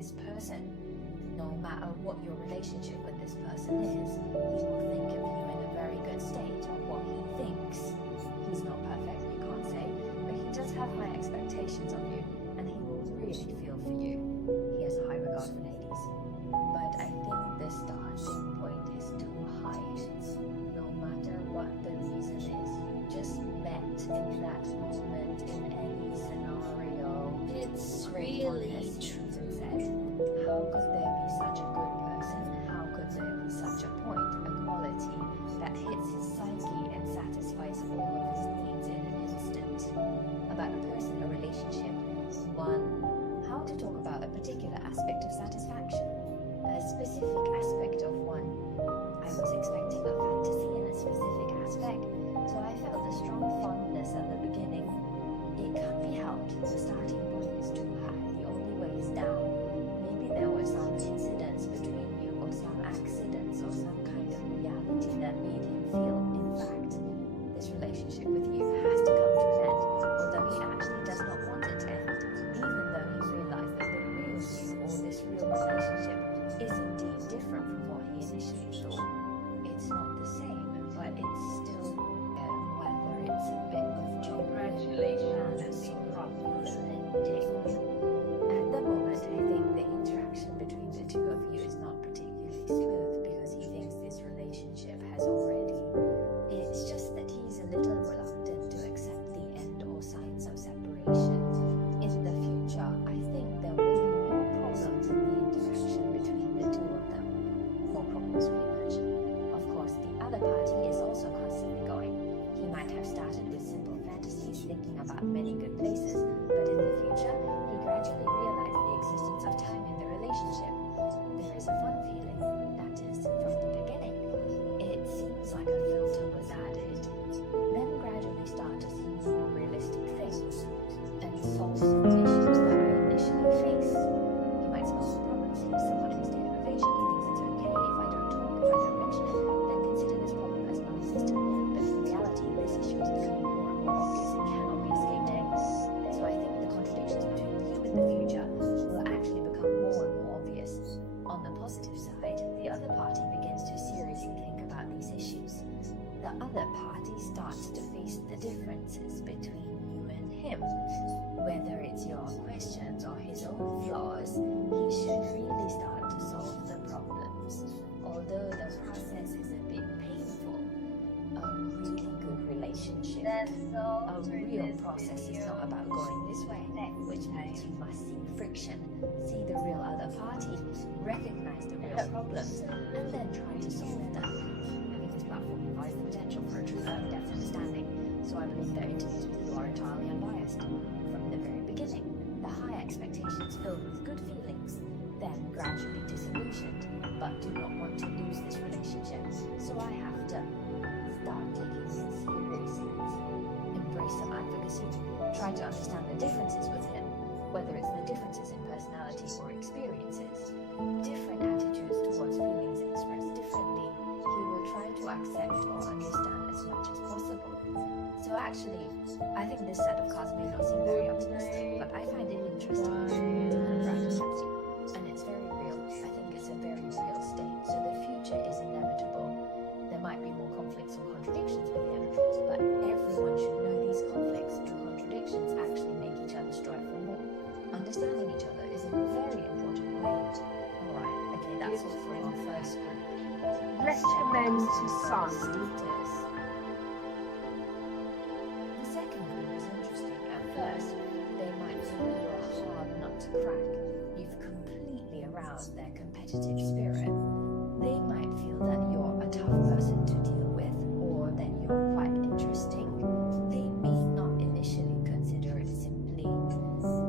this person, no matter what your relationship with this person is, he will think of you in a very good state of what he thinks. He's not perfect, you can't say, but he does have high expectations of you, and he will really feel for you. He has a high regard for ladies. But I think the starting point is too high. No matter what the reason is, you just met in that moment in any scenario. It's really true. Said, how could there be such a good person? How could there be such a point, a quality that hits his psyche and satisfies all of his needs in an instant? About a person, a relationship. One, how to talk about a particular aspect of satisfaction, a specific aspect of one. I was expecting a fantasy in a specific aspect, so I felt a strong fondness at the beginning. It can't be helped. The starting point is too high. The only way is down. Maybe there were some incidents between you, or some accidents, or some kind of reality that made him feel, in fact, this relationship with you has to come to an end, although he actually does not want it to end, even though he realized that the real you, or this real relationship, is indeed different from what he initially thought. It's not the same, but it's still, whether it's a bit of joy, Congratulations. at the moment, I think the interaction between the two of you is not particularly smooth because he thinks this relationship has already. It's just that he's a little reluctant to accept the end or signs of separation. In the future, I think there will be more problems in the interaction between the two of them. More problems, pretty much. Of course, the other party is also constantly going. He might have started with simple fantasies, thinking about many good places, but in the future, he gradually realized the existence of time in the relationship. There is a fun feeling, that is, from the beginning. It seems like a filter was added. Then gradually start to see more realistic things and solve some issues that I initially face. He might solve some problems. He's somewhat in a state of evasion. He thinks it's okay if I don't talk, if I don't mention it, then consider this problem as non-existent. But in reality, this issue is becoming more and more obvious and cannot be escaped anymore. So I think the contradictions between you in the future will actually become more and more obvious. On the positive side, the other party begins to seriously think about these issues. The other party starts to face the differences between you and him. Whether it's your questions or his own flaws, he should really start to solve the problems. Although the process is a bit painful, a really good relationship, a real process is not about going this way, which means you must see friction, see the real other party, recognize the real problems, and then try to solve them. I think this platform provides the potential for a true in-depth understanding, so I believe their interviews with you are entirely unbiased. From the very beginning, the high expectations filled with good feelings, then gradually disillusioned, but do not want to lose this relationship, so I have to start taking it seriously. Embrace some advocacy, try to understand the differences with him, whether it's the differences in personality or experiences. Different attitudes towards feelings expressed differently, he will try to accept or understand as much as possible. So actually, I think this set of cards may not seem very optimistic, but I find it interesting and practical. And it's very real. I think it's a very real state. So the future is inevitable. There might be more conflicts or contradictions with him, but everyone should know these conflicts and contradictions actually make each other strive for more. Understanding each other is a very important way. Alright, okay, that's all from our first group. Recommend to son. Status. The second group is interesting. At first, they might think you're a hard nut to crack. You've completely aroused their competitive spirit. They might feel that you're a tough person to deal with, or that you're quite interesting. They may not initially consider it simply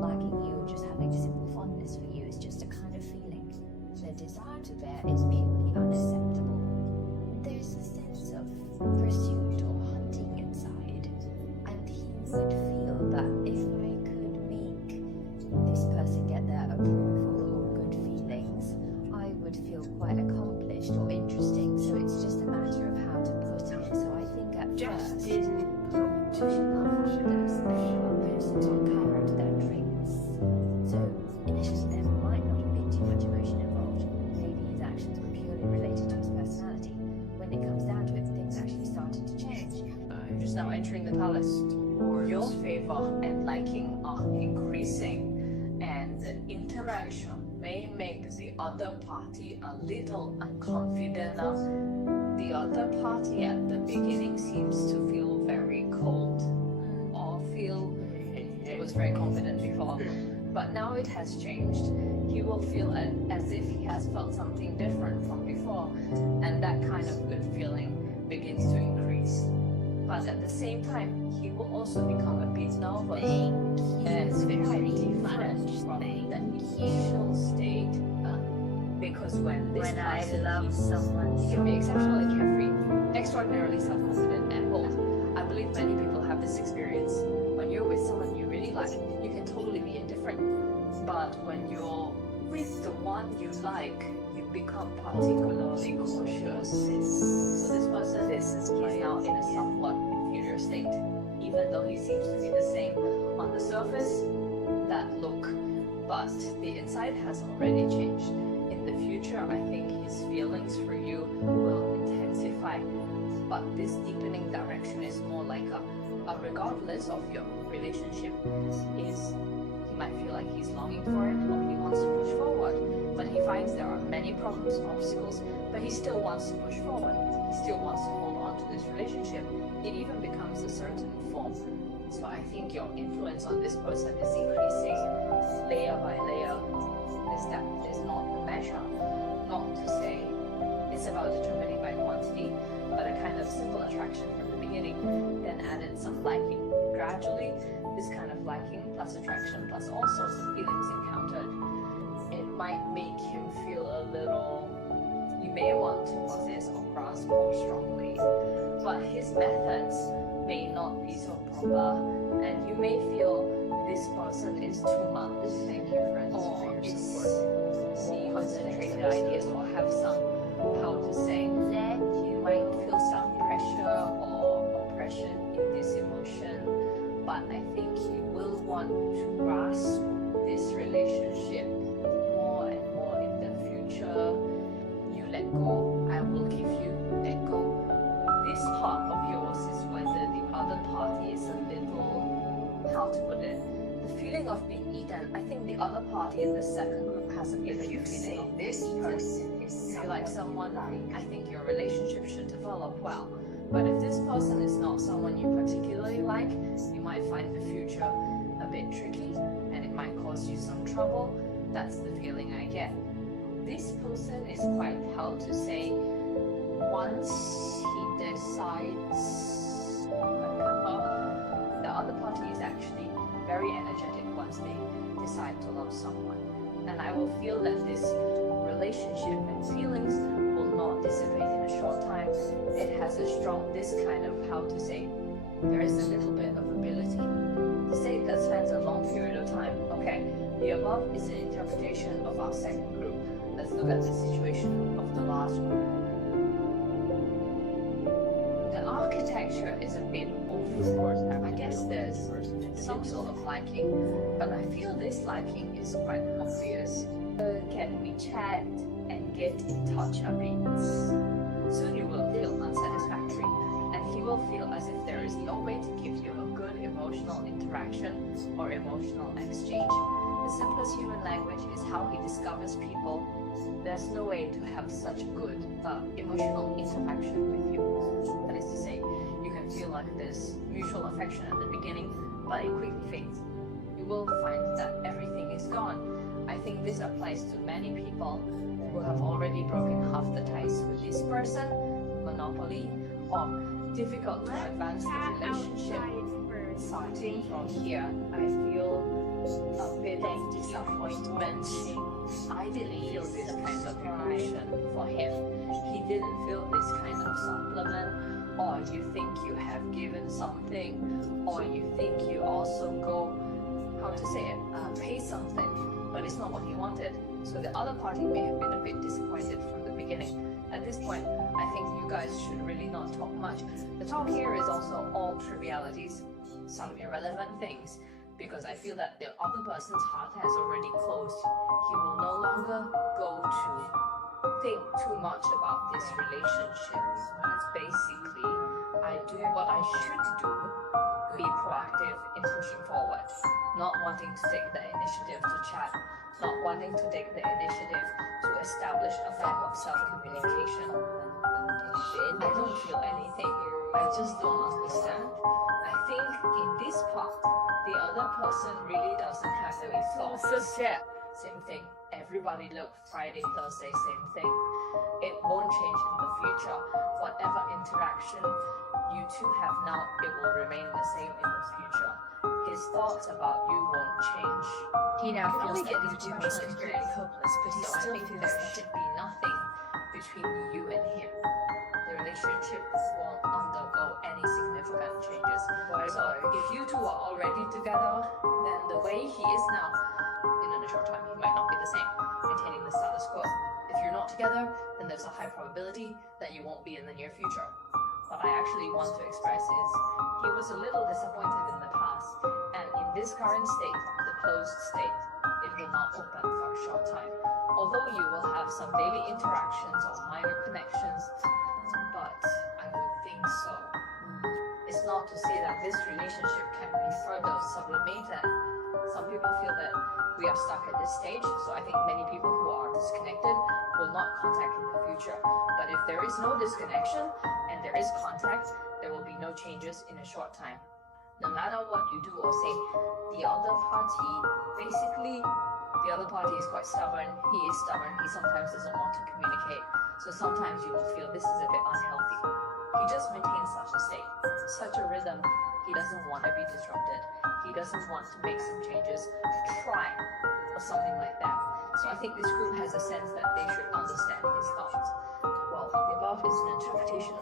liking you or just having a simple fondness for you. It's just a kind of feeling. The desire to bear is purely unacceptable. There's a sense of pursuit or hunting inside, and he would feel that if I could make this person get their approval or good feelings, I would feel quite accomplished or interesting. So it's just a matter of how to put it. So I think at first, you should not understand persons or character traits. So initially there might not have been Catalyst, your favor and liking are increasing, and the interaction may make the other party a little unconfident. The other party at the beginning seems to feel very cold, or feel it was very confident before, but now it has changed. He will feel as if he has felt something different from before, and that kind of good feeling begins to increase. But at the same time, he will also become a bit nervous, and it's very different from the initial state. Because when this person love someone, he can be exceptionally carefree, extraordinarily self-confident and bold. I believe many people have this experience. When you're with someone you really like, you can totally be indifferent. But when you're with the one you like, you become particularly cautious. So this person is now in a somewhat inferior state, even though he seems to be the same on the surface, that look, but the inside has already changed. In the future, I think his feelings for you will intensify, but this deepening direction is more like a regardless of your relationship, is he might feel like he's longing for it or he wants to push forward, but he finds there are many problems, obstacles, but he still wants to push forward. He still wants to hold on to this relationship. It even becomes a certain form. So I think your influence on this person is increasing layer by layer. This depth is not a measure, not to say it's about determining by quantity, but a kind of simple attraction from the beginning, then added some liking. Gradually, this kind of liking plus attraction plus all sorts of feelings encountered, it might make him feel a little, you may want to possess or grasp more strongly, but his methods may not be so proper, and you may feel this person is too much. Thank you, friends, Or for your it's support. more concentrated ideas, or have some, how to say, you might feel some pressure or oppression in this emotion, but I think you will want to grasp this relationship more and more in the future. You let go, I will give you, let go. This part of yours is whether the other party is a little, how to put it, the feeling of being eaten. I think the other party in the second group has a bit of a feeling of this person is if you like someone, I think your relationship should develop well. But if this person is not someone you particularly like, you might find the future a bit tricky, and it might cause you some trouble. That's the feeling I get. This person is quite, how to say, once he decides, the other party is actually very energetic once they decide to love someone. And I will feel that this relationship and feelings will not dissipate in a short time. It has a strong, this kind of, how to say, there is a little bit of ability. To say that spans a long period of time. Okay, the above is an interpretation of our second group. Let's look at the situation of the last group. The architecture is a bit off. I guess there's some sort of liking, but I feel this liking is quite obvious. Can we chat and get in touch a bit? Soon you will feel unsatisfactory, and he will feel as if there is no way to give you a good emotional interaction or emotional exchange. The simplest human language is how he discovers people. There's no way to have such good emotional interaction with you. That is to say, you can feel like there's mutual affection at the beginning, but it quickly fades. You will find that everything is gone. I think this applies to many people who have already broken half the ties with this person, monopoly, or difficult to advance the relationship. Starting from here, I feel a bit of disappointment. I didn't feel this kind of emotion for him. He didn't feel this kind of supplement, or you think you have given something, or you think you also go, how to say it, pay something, but it's not what he wanted. So the other party may have been a bit disappointed from the beginning. At this point, I think you guys should really not talk much. The talk here is also all trivialities, some irrelevant things, because I feel that the other person's heart has already closed. He will no longer go to think too much about this relationship. Basically, I do what I should do, be proactive in pushing forward, not wanting to take the initiative to chat, not wanting to take the initiative to establish a form of self-communication. I don't feel anything. I just don't understand. I think in this part, the other person really doesn't have the thoughts. Same thing. Everybody look Friday, Thursday, same thing. It won't change in the future. Whatever interaction you two have now, it will remain the same in the future. His thoughts about you won't change. He now You can feels only get that these the two two is people completely experience. hopeless, but he So I still think feels there that should be nothing between you and him. The relationship won't undergo any significant changes. So if you two are already together, then the way he is now, in a short time, he might not be the same, maintaining the status quo. If you're not together, then there's a high probability that you won't be in the near future. What I actually want to express is he was a little disappointed in the past, and in this current state, the closed state, it will not open for a short time. Although you will have some daily interactions or minor connections, but I would think so. It's not to say that this relationship can be further sublimated. Some people feel that we are stuck at this stage, so I think many people who are disconnected will not contact in the future. But if there is no disconnection and there is contact, there will be no changes in a short time. No matter what you do or say, the other party is quite stubborn. He is stubborn. He sometimes doesn't want to communicate. So sometimes you will feel this is a bit unhealthy. He just maintains such a state, such a rhythm. He doesn't want to be disrupted. He doesn't want to make some changes, try, or something like that. So I think this group has a sense that they should understand his thoughts. Well, the above is an interpretation